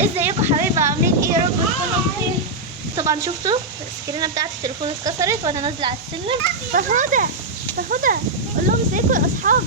ازيكم حبايبي، عاملين ايه؟ يا رب تكونوا بخير. طبعا شفتوا السكرينه بتاعت التليفون اتكسرت وانا نازله على السلم. فهدى قول لهم ازيكم يا اصحابي.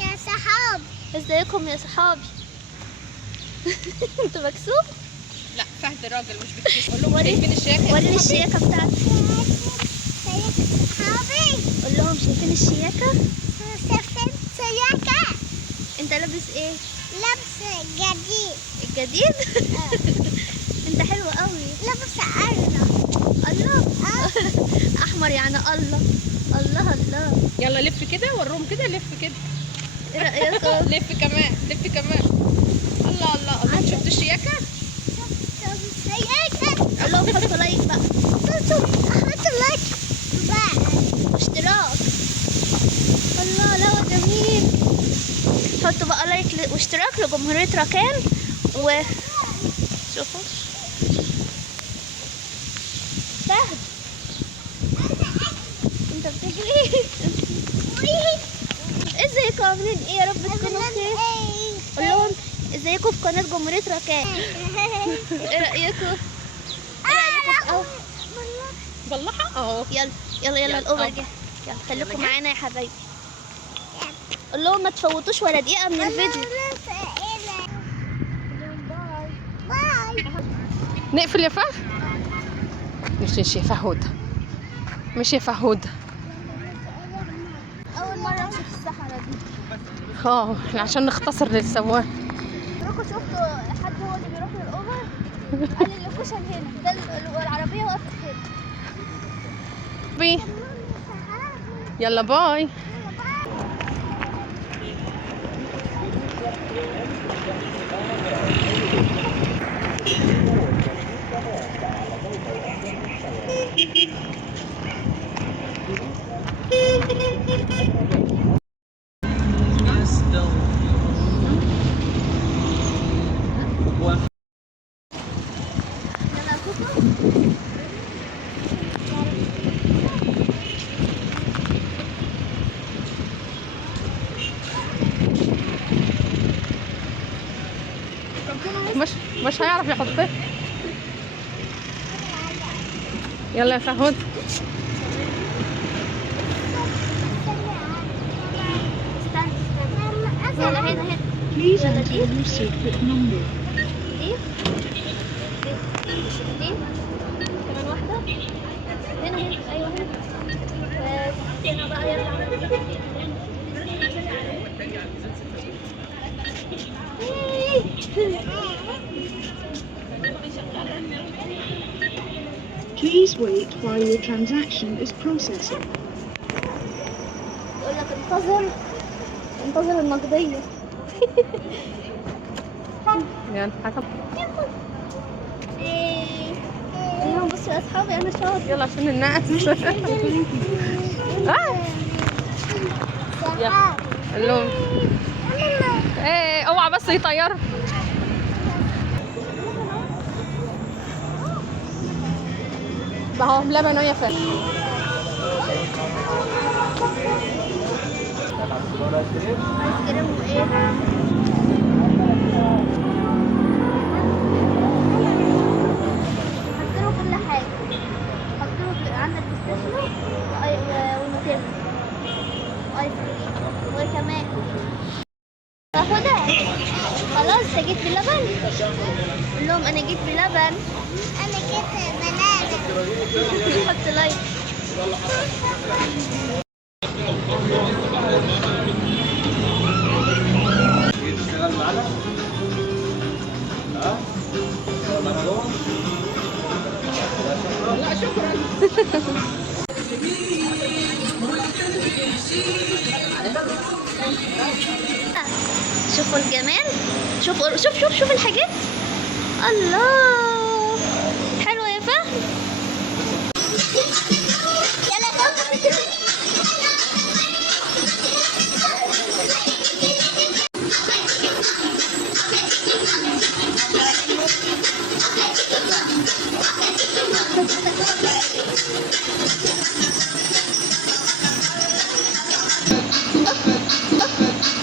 يا صحاب ازيكم يا صحابي. انتوا مكسوف؟ لا فهد راجل مش بتكسر. قول لهم شايفين الشياكه؟ وريني الشياكه بتاعتي. صحابي قول لهم شايفين الشياكه. شايفين سياكة انت لابس ايه؟ لبس جديد الجديد. انت حلو قوي. لبس أرنب الله. احمر يعني الله. الله الله. يلا لف كده ورهم كده، لف كده. ايه رايكم؟ لف كمان، لف كمان. الله الله الله. شفت الشياكه؟ شفت سياكة قول لهم حطوا لايك بقى حط لايك بقى واشتراك. الله لا جميل. حطوا بقى لايك واشتراك لجمهورية ركان. و شوفوا فهد انت بتجري. ازيكم عاملين ايه؟ يا رب تكونوا بخير. قول لهم ازيكم في قناة جمهورية ركان. ايه رأيكم؟ أهو. بلحه اهو. يلا يلا يلا. الاوفر جه. يلا خليكم معانا يا حبايبي. قول لهم ما تفوتوش ولا دقيقة من الفيديو. باي نقفل يا فهد. مش يا فهود، مش يا فهود. أول مرة أمشي في الصحراء دي. عشان نختصر للسواق. عمركم شفتوا حد هو اللي بيروح للأوفر؟ قال لي اللوكيشن هنا، ده العربية وقفت هنا. بي يلا باي. يلا كوكو. مش هيعرف يحطها. يلا يا فهود. يلا هنا. Please يلا enter دي. your secret number. دي. دي. كمان واحدة. هنا. أيوة هنا. بس هنا بقى يلا. Please wait while your transaction is processing. يقول لك انتظر النقدية. يلا حكم. اليوم بصوا يا اصحابي انا شاطر. يلا عشان الناس. يلا قول لهم ايه، اوعى بس يطيروا. اهو لبن يا فهد. عايز كريم وايه؟ حطيله كل حاجة. حطيله عندك بيستاشيو ونوتيلا وايس كريم وكمان هدى. خلاص انت جيت بلبن؟ قول لهم انا جيت بلبن. أنا جبت بنانا حط لايك. تشتغل معانا؟ ها؟ رمضان؟ لا شكرا. شوفوا الجمال. شوف الحاجات. الله حلوة يا فهد. يلا كوكو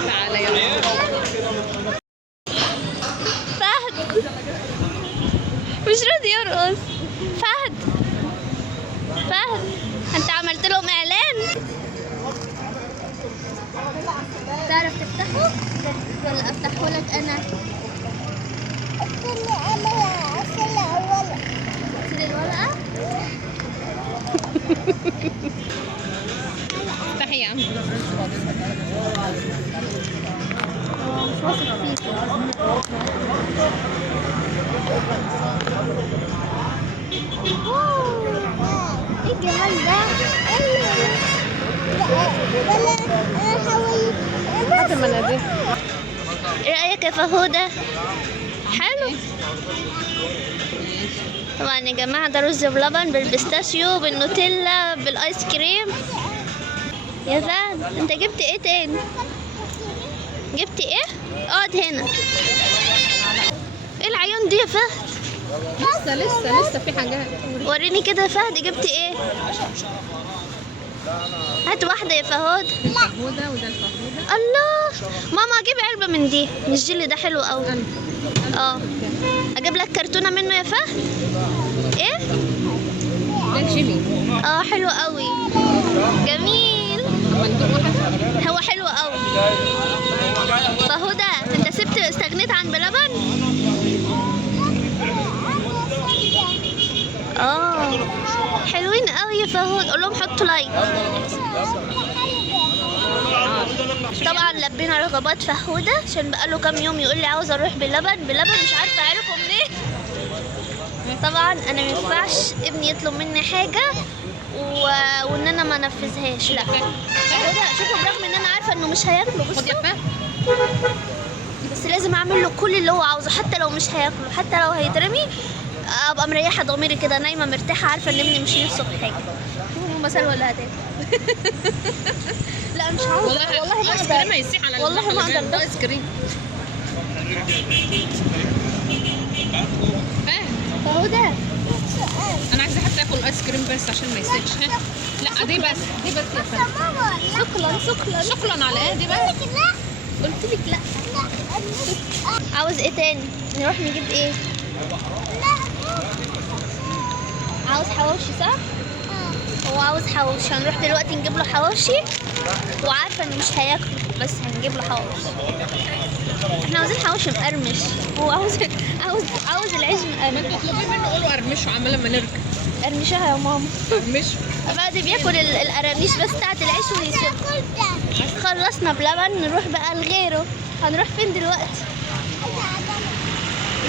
تعالى يلا. فهد تعرف تفتحه ولا افتحه لك انا؟ أصل أولا سيب الورقة. افتحي يا عم. مش واثق فيك. ايه الجمال ده؟ هات المناديل. ايه رأيك يا فهودة؟ حلو. طبعا يا جماعة ده رز بلبن بالبيستاشيو بالنوتيلا بالايس كريم. يا فهد انت جبت ايه تاني؟ جبت ايه؟ اقعد هنا. ايه العيون دي يا فهد؟ لسه في حاجات. وريني كده يا فهد جبت ايه؟ هات واحدة يا فهود. الفهودة وده الفهودة. الله، ماما اجيب علبة من دي، مش جيلي ده حلو قوي. اه اجيب لك كرتونة منه يا فهد. ايه؟ ده جيمي. اه حلو قوي، جميل. مندوب واحد. هو حلو قوي. فهدى انت استغنيت عن بلبن؟ اه حلوين قوي يا فهود، قول لهم حطوا لايك. طبعا لبينا رغبات فهودة عشان بقاله كام يوم يقول لي عاوز اروح بلبن مش عارفه اعرفه منين. طبعا انا ما ينفعش ابني يطلب مني حاجه وان انا ما انفذهاش، لا. فهودة شوفوا برغم ان انا عارفه انه مش هياكله خد يا بصوا، فهد. بس لازم اعمل له كل اللي هو عاوزه حتى لو مش هياكله، حتى لو هيترمي ابقى مريحه ضميري كده، نايمه مرتاحه عارفه ان ابني مش نفسه في حاجه. شوفوا مثل ولا هتاكل. لا مش عاوزه والله ما ايس كريم اقدر هيسيح على والله ما اقدر. ده ايس كريم. فاهم. فهودة انا عايزه حتى اكل ايس كريم بس عشان ما يسيحش. ها لا دي بس يا فندم. شكرا على ايه دي بس. قلت لك لا. عاوز ايه تاني؟ نروح نجيب ايه؟ عاوز حواوشي صح؟ هو عاوز حواوشي، هنروح دلوقتي نجيب له حواوشي وعارفه انه مش هياكله بس هنجيب له حواوشي. احنا عاوزين حواوشي مقرمش، هو عاوز العيش مقرمش. اطلبي منه قولوا قرمشه عمال لما نركب. قرمشها يا ماما. قرمشه. بعد بياكل القراميش بس بتاعت العيش ويسيب. خلصنا بلبن، نروح بقى لغيره. هنروح فين دلوقتي؟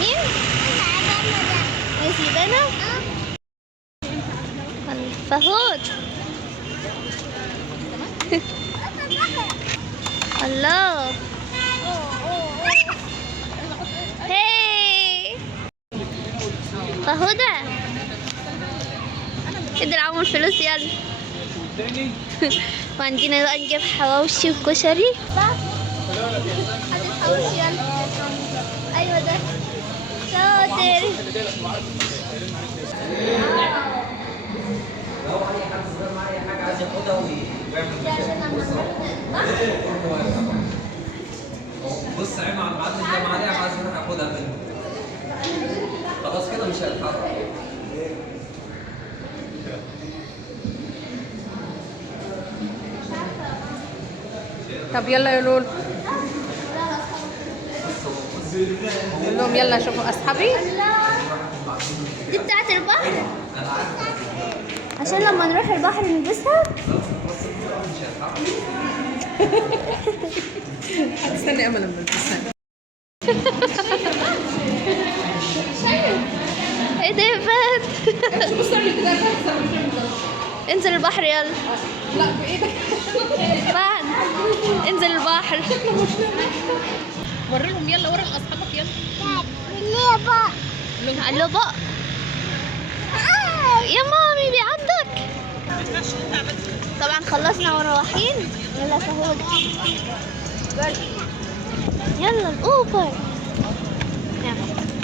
مين؟ عايز يبانا؟ فهود. الله. هاي فهودة ادي العمر فلوس يلا. وعندنا بقى نجيب حواوشي وكشري. هات الحواوشي يلا. ايوه ده شاطر. بص عين على المعلم ده معايا عايز اروح اخدها منه. خلاص كده مش هيتحرك. طب يلا يا لول. قول لهم يلا شوفوا اصحابي. دي بتاعت البحر عشان لما نروح البحر نلبسها. هتستني امل لما نلبسها. ايه ده يا فهد؟ بص اعمل كده يا فهد. انزل البحر يلا. لا بايدك. فهد انزل البحر. وري لهم يلا، وري لاصحابك يلا. قال له بقى يا مامي بيعضك. طبعا خلصنا ورايحين. يلا فهود يلا الاوبر.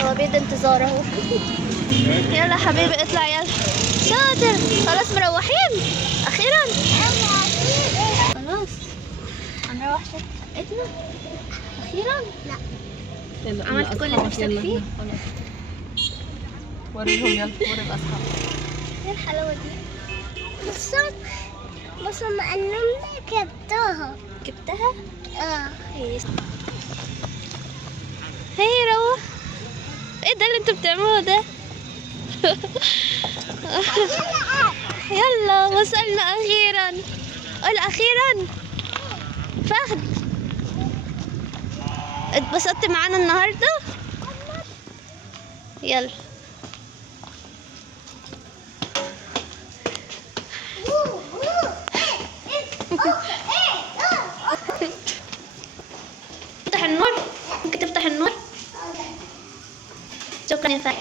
هو بيد انتظار اهو. يلا حبيبي اطلع يلا. شاطر. خلاص مروحين اخيرا. خلاص هنروح شقتنا اخيرا. لا عملت كل اللي نفسك فيه. وريهم يلا، وري الاصحاب. ايه الحلاوه دي؟ بس معلمني كتبتها. جبتها؟ اه هي روح. ايه ده اللي انتوا بتعملوه ده؟ يلا وصلنا اخيرا. قول اخيرا. فهد، اتبسطت معانا النهارده؟ يلا. افتح النور. ممكن تفتح النور؟ شكرا يا فهد.